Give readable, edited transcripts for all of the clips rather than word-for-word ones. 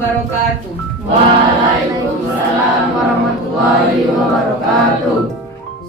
wabarakatuh. Waalaikumsalam warahmatullahi wabarakatuh.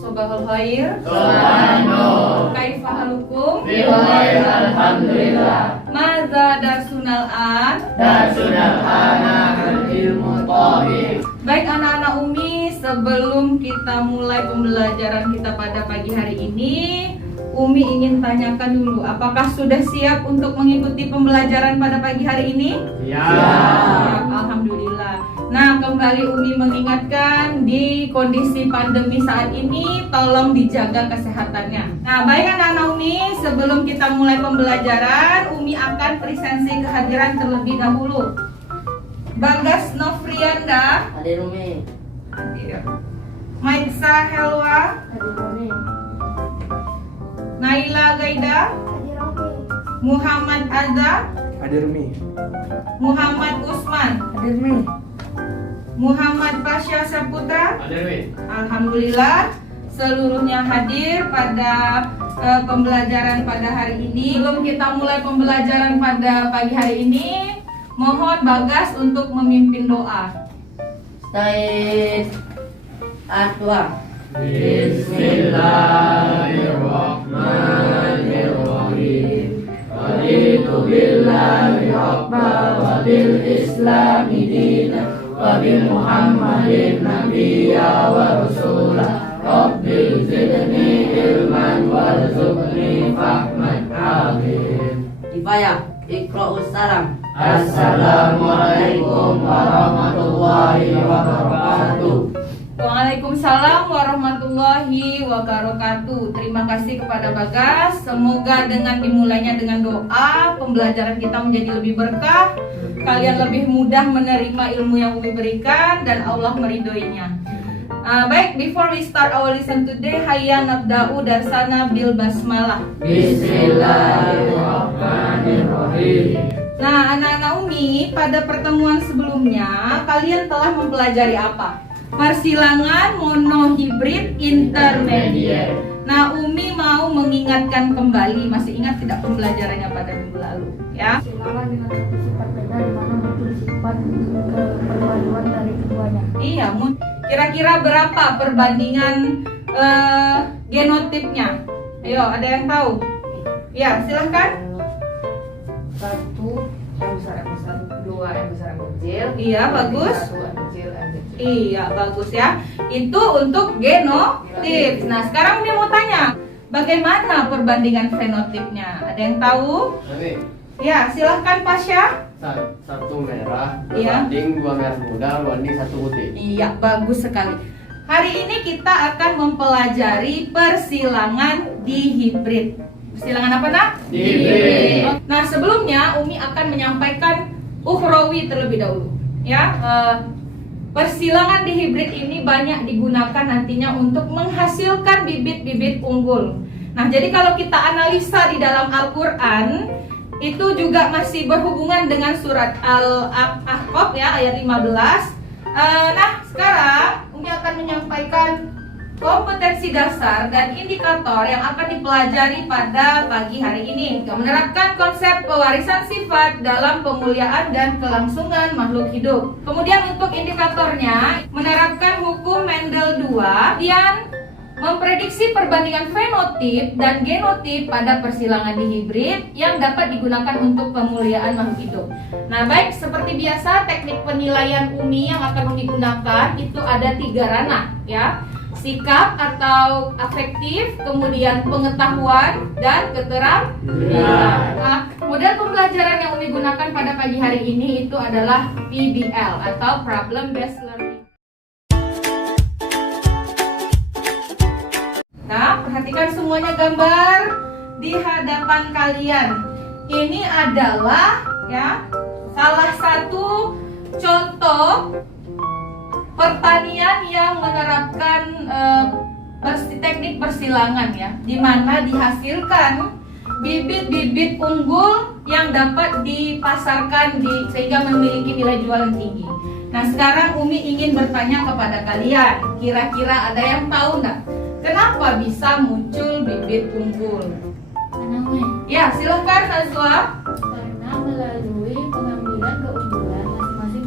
Sobahul khair. Subhanallah. Kaifa halukum? Bikhair alhamdulillah. Maza darsunal an? Darsunal anak ilmu tauhid. Baik anak-anak Umi, sebelum kita mulai pembelajaran kita pada pagi hari ini, Umi ingin tanyakan dulu, apakah sudah siap untuk mengikuti pembelajaran pada pagi hari ini? Ya. Siap, alhamdulillah. Nah, kembali Umi mengingatkan di kondisi pandemi saat ini, tolong dijaga kesehatannya. Nah, baik anak-anak Umi, sebelum kita mulai pembelajaran, Umi akan presensi kehadiran terlebih dahulu. Bagas Nofrianda, Hadir Umi. hadir. Maitsa Helwa, Hadir Umi. Naila Gaida, Muhammad Azza, Hadir Umi. Muhammad Usman, Hadir Umi. Muhammad Pasha Saputra. Hadir Umi. Alhamdulillah seluruhnya hadir pada pembelajaran pada hari ini. Sebelum kita mulai pembelajaran pada pagi hari ini, mohon Bagas untuk memimpin doa. Said Atwa. Bismillahirrahmanirrahim. Raditu billahi rabba wa bil islami dina wa bi Muhammadin nabiyya wa rasula. Rabbi zidni ilman warzuqni fahman. Amin. Kifayah, iqra'us salam. Assalamualaikum warahmatullahi wabarakatuh. Waalaikumsalam warahmatullahi wabarakatuh. Terima kasih kepada Bagas. Semoga dengan dimulainya dengan doa, pembelajaran kita menjadi lebih berkah. Kalian lebih mudah menerima ilmu yang Umi berikan dan Allah meridhoinya. Baik, before we start our lesson today, hayya nabda'u darsana bil basmalah. Bismillahirrahmanirrahim. Nah, anak-anak Umi, pada pertemuan sebelumnya kalian telah mempelajari apa? Persilangan monohibrid intermediate. Nah, Umi mau mengingatkan kembali, masih ingat tidak pembelajarannya pada minggu lalu, ya? Persilangan dengan satu sifat beda di mana muncul sifat keperpaduan dari keduanya. Iya, kira-kira berapa perbandingan genotipnya? Ayo, ada yang tahu? Ya, silahkan. Satu yang besar yang besar, dua yang besar yang kecil. Iya, bagus. Satu yang kecil yang kecil. Iya, bagus ya. Itu untuk genotip. Nah, sekarang Umi mau tanya, bagaimana perbandingan fenotipnya? Ada yang tahu? Ini Ya, silahkan Pasha. satu merah Iya. berbanding dua merah muda berbanding satu putih. Iya, bagus sekali. Hari ini kita akan mempelajari persilangan dihibrid. Persilangan apa, Nak? Dihibrid. Nah, sebelumnya Umi akan menyampaikan ukhrawi terlebih dahulu. Ya, persilangan dihibrid ini banyak digunakan nantinya untuk menghasilkan bibit-bibit unggul. Nah, jadi kalau kita analisa di dalam Al-Quran, itu juga masih berhubungan dengan surat Al-Ahqaf ya, ayat 15. Nah, sekarang Umi akan menyampaikan kompetensi dasar dan indikator yang akan dipelajari pada pagi hari ini. Menerapkan konsep pewarisan sifat dalam pemuliaan dan kelangsungan makhluk hidup. Kemudian untuk indikatornya, menerapkan hukum Mendel 2 dan memprediksi perbandingan fenotip dan genotip pada persilangan dihibrid yang dapat digunakan untuk pemuliaan makhluk hidup. Nah, baik, seperti biasa teknik penilaian Umi yang akan Umi gunakan itu ada 3 ranah ya. Sikap atau afektif, kemudian pengetahuan dan keterampilan. Nah, model pembelajaran yang Umi gunakan pada pagi hari ini itu adalah PBL atau Problem Based Learning. Nah, perhatikan semuanya gambar di hadapan kalian. Ini adalah ya salah satu contoh pertanian yang menerapkan teknik persilangan ya, di mana dihasilkan bibit-bibit unggul yang dapat dipasarkan sehingga memiliki nilai jual yang tinggi. Nah, sekarang Umi ingin bertanya kepada kalian, kira-kira ada yang tahu nggak? Kenapa bisa muncul bibit unggul? Ya, silahkan Nazwa. Karena melalui pengambilan keunggulan masing-masing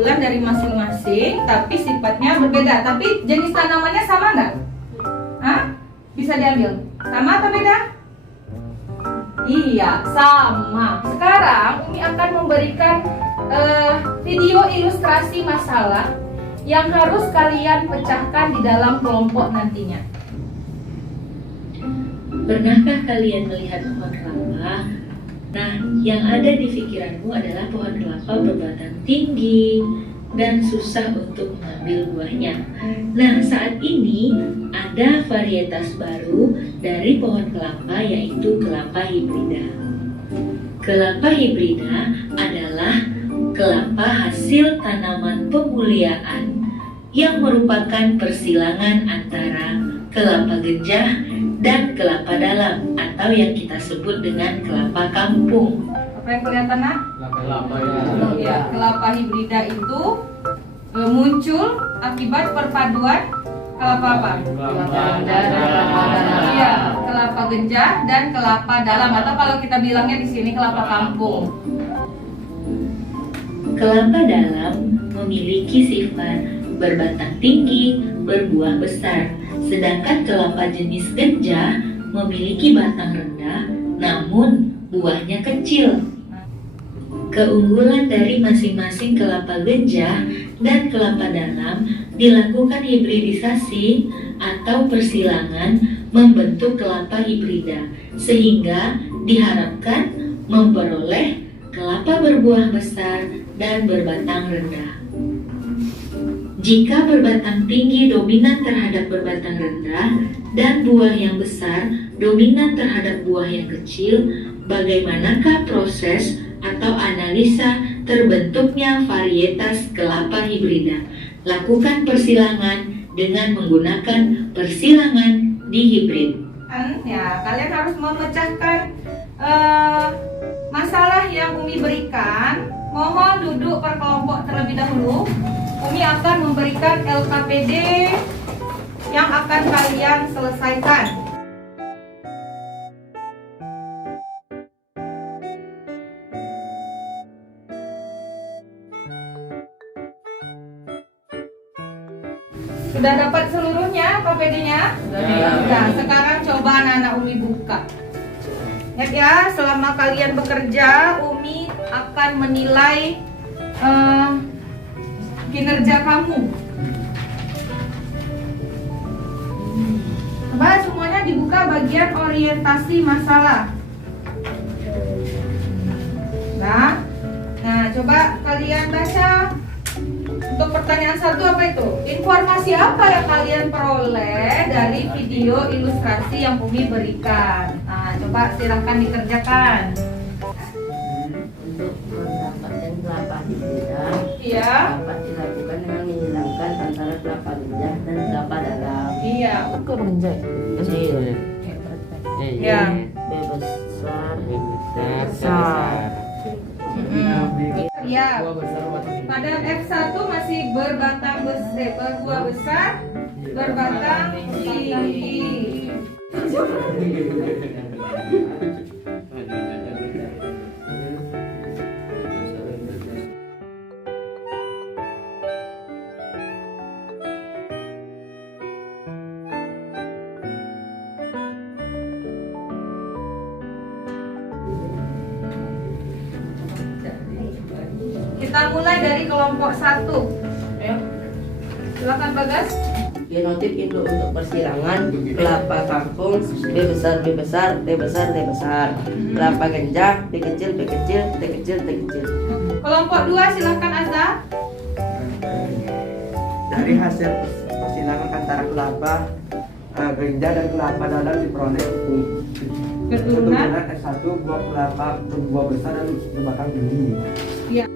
unggulan dari masing-masing, tapi sifatnya berbeda. Tapi jenis tanamannya sama nggak? Hah? Bisa diambil? Sama atau beda? Iya, sama. Sekarang Umi akan memberikan video ilustrasi masalah yang harus kalian pecahkan di dalam kelompok nantinya. Pernahkah kalian melihat pohon kelapa? Nah, yang ada di pikiranmu adalah pohon kelapa berbatang tinggi dan susah untuk mengambil buahnya. Nah, saat ini ada varietas baru dari pohon kelapa, yaitu kelapa hibrida. Kelapa hibrida adalah kelapa hasil tanaman pemuliaan yang merupakan persilangan antara kelapa gejah dan kelapa dalam, atau yang kita sebut dengan kelapa kampung. Apa yang kelihatan, Nak? Kelapa Ya, kelapa hibrida itu muncul akibat perpaduan kelapa apa? Iya, kelapa gejah dan kelapa dalam, atau kalau kita bilangnya di sini kelapa kampung. Kelapa dalam memiliki sifat berbatang tinggi, berbuah besar, sedangkan kelapa jenis gejah memiliki batang rendah namun buahnya kecil. Keunggulan dari masing-masing kelapa gejah dan kelapa dalam dilakukan hibridisasi atau persilangan membentuk kelapa hibrida, sehingga diharapkan memperoleh kelapa berbuah besar dan berbatang rendah. Jika berbatang tinggi dominan terhadap berbatang rendah dan buah yang besar dominan terhadap buah yang kecil, bagaimanakah proses atau analisa terbentuknya varietas kelapa hibrida? Lakukan persilangan dengan menggunakan persilangan dihibrid. Ya, kalian harus memecahkan masalah yang Umi berikan. Mohon duduk per kelompok terlebih dahulu. Umi akan memberikan LKPD yang akan kalian selesaikan. Sudah dapat seluruhnya KPD-nya? Sudah. Sekarang coba anak-anak Umi buka. Ingat ya, selama kalian bekerja, Umi akan menilai kinerja kamu. Coba semuanya dibuka bagian orientasi masalah. Nah, coba kalian baca. Untuk pertanyaan 1 apa itu? Informasi apa yang kalian peroleh dari video ilustrasi yang Umi berikan? Nah, coba silahkan dikerjakan. Untuk mendapatkan kelapa hibrida, Iya. dapat dilakukan dengan menghilangkan antara kelapa gejah dan kelapa dalam. Iya. Kecil, Ya. B besar, Ya. Pada F1 masih berbatang berbuah besar, berbatang tinggi. Kita mulai dari kelompok 1. Silakan Bagas. Genotip induk untuk persilangan kelapa kampung B besar B besar T besar T besar, kelapa gejah B kecil B kecil T kecil T kecil. Kelompok 2 silakan Azza. Dari hasil persilangan antara kelapa ganja dan kelapa dalam diperoleh Keturunan. S1 buah kelapa berbuah besar dan berbatang tinggi. Ya.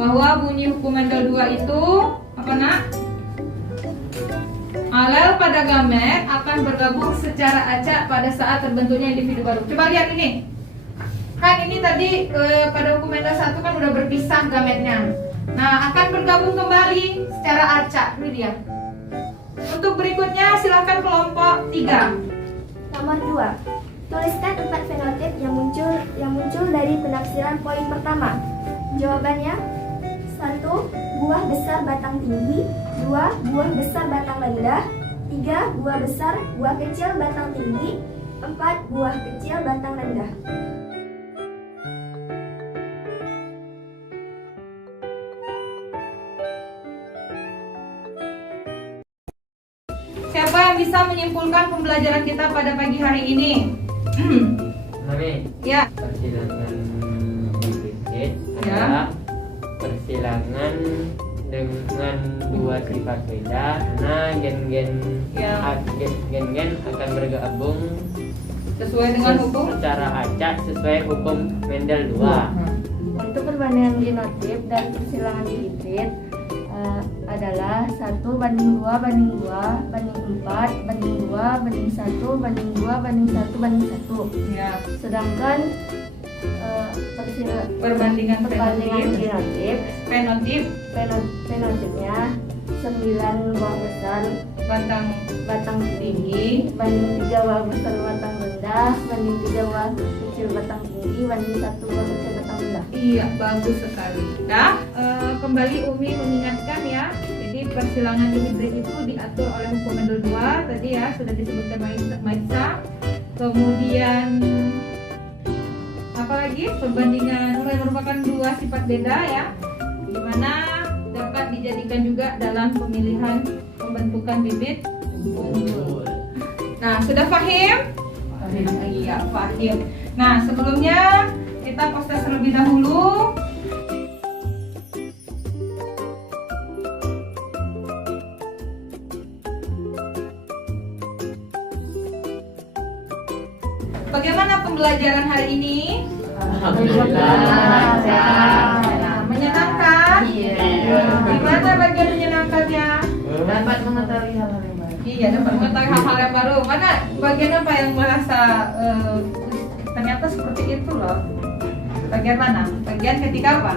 bahwa bunyi hukum Mendel 2 itu apa nak? Alel pada gamet akan bergabung secara acak pada saat terbentuknya individu baru. Coba lihat ini. Kan ini tadi pada hukum Mendel 1 kan udah berpisah gametnya. Nah, akan bergabung kembali secara acak. Ini dia. Untuk berikutnya silakan kelompok 3. Nomor 2. Tuliskan 4 fenotip yang muncul dari penafsiran poin pertama. Jawabannya: 1. Buah besar batang tinggi. 2. Buah besar batang rendah. 3. Buah besar, buah kecil batang tinggi. 4. Buah kecil batang rendah. Siapa yang bisa menyimpulkan pembelajaran kita pada pagi hari ini? Mami, Ya. persilangan implicit Ya. adalah persilangan dengan dua sifat beda. Nah, gen-gen Ya. gen-gen akan bergabung Sesuai dengan hukum. secara acak sesuai hukum Mendel 2. Untuk perbandingan genotip dan persilangan hibrid adalah 1 banding 2 banding 2 banding 4 banding 2 banding 1 banding 2 banding 1 banding 1. Ya. Sedangkan Perbandingan perbandingan fenotip. genotip Fenotip fenotipnya 9 buah besar batang tinggi banding 3 buah besar batang rendah banding 3 buah kecil batang tinggi banding 1 buah kecil batang rendah. Iya, bagus sekali. Nah, kembali Umi mengingatkan ya. Jadi persilangan hibrid itu diatur oleh hukum Mendel 2 tadi ya, sudah disebutkan Maisa. Kemudian apa lagi? Perbandingan merupakan dua sifat beda ya, di mana dapat dijadikan juga dalam pemilihan pembentukan bibit unggul. Nah, sudah paham? Iya, paham. Nah, sebelumnya kita proses terlebih dahulu. Bagaimana pembelajaran hari ini? Alhamdulillah. Nah, menyenangkan? Gimana bagian menyenangkannya? Dapat mengetahui hal-hal yang baru. Iya, dapat mengetahui hal-hal yang baru. Mana bagian apa yang merasa ternyata seperti itu loh? Bagian mana? Bagian ketika apa?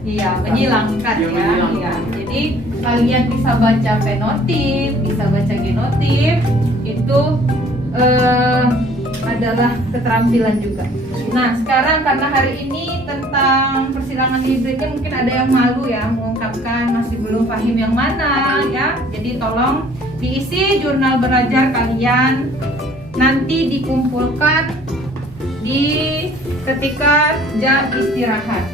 Iya, menyilangkan Iya, ya. menyilangkan. Iya. Jadi kalian bisa baca fenotip, bisa baca genotip, itu adalah keterampilan juga. Nah, sekarang karena hari ini tentang persilangan hibridnya mungkin ada yang malu ya mengungkapkan, masih belum paham yang mana ya. Jadi tolong diisi jurnal belajar kalian, nanti dikumpulkan di ketika jam istirahat.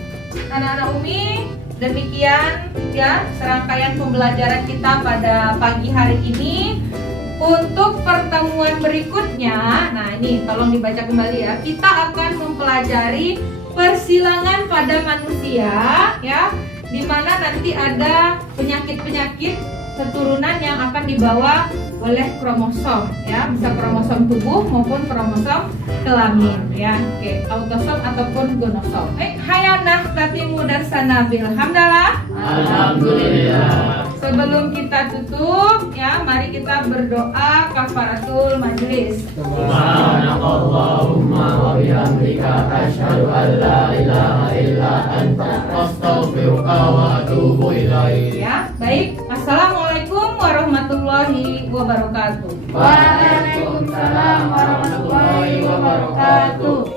Anak-anak Umi, demikian ya serangkaian pembelajaran kita pada pagi hari ini. Untuk pertemuan berikutnya, nah ini tolong dibaca kembali ya. Kita akan mempelajari persilangan pada manusia ya, di mana nanti ada penyakit-penyakit keturunan yang akan dibawa oleh kromosom ya, bisa kromosom tubuh maupun kromosom kelamin ya. Oke, autosom ataupun gonosom. Hayanah tatimu darsana bilhamdalah. Alhamdulillah. Sebelum kita tutup ya, mari kita berdoa kafaratul majlis. Subhanakallahumma wa bihamdika asyhadu an la ilaha illa anta astaghfiruka wa atubu ilaik. Ya, baik. Assalamualaikum warahmatullahi wabarakatuh. Waalaikumsalam warahmatullahi wabarakatuh.